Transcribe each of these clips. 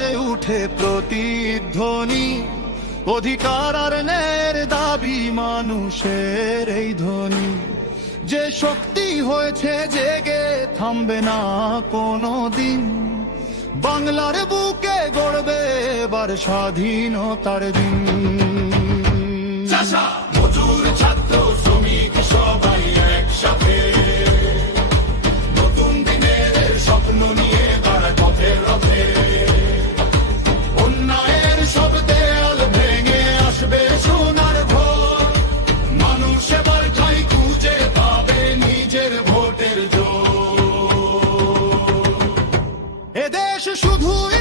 বাজে উঠে প্রতিধ্বনি। অধিকার আর ন্যায়ের দাবি মানুষের এই ধ্বনি। যে শক্তি হয়েছে জেগে থামবে না কোনো দিন। বাংলার বুকে গড়বে এবার স্বাধীনতার দিন। মজুর ছাত্র এদেশ শুধুই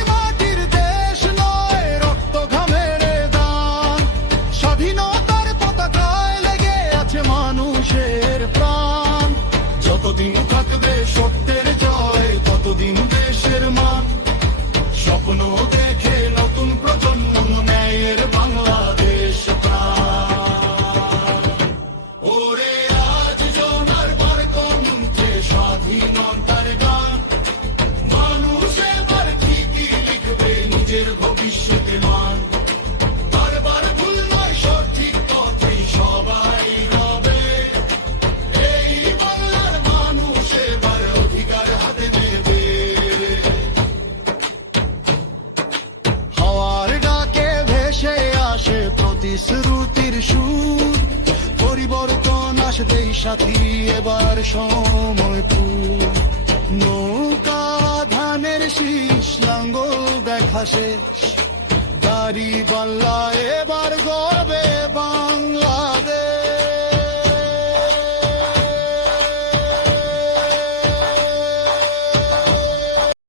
প্রতিশ্রুতির সুর, পরিবর্তন আসবে সাথী, এবার সময় নৌকা ধানের শীষ, লাঙ্গল দেখা শেষ। দাড়ি বাল্লা এবার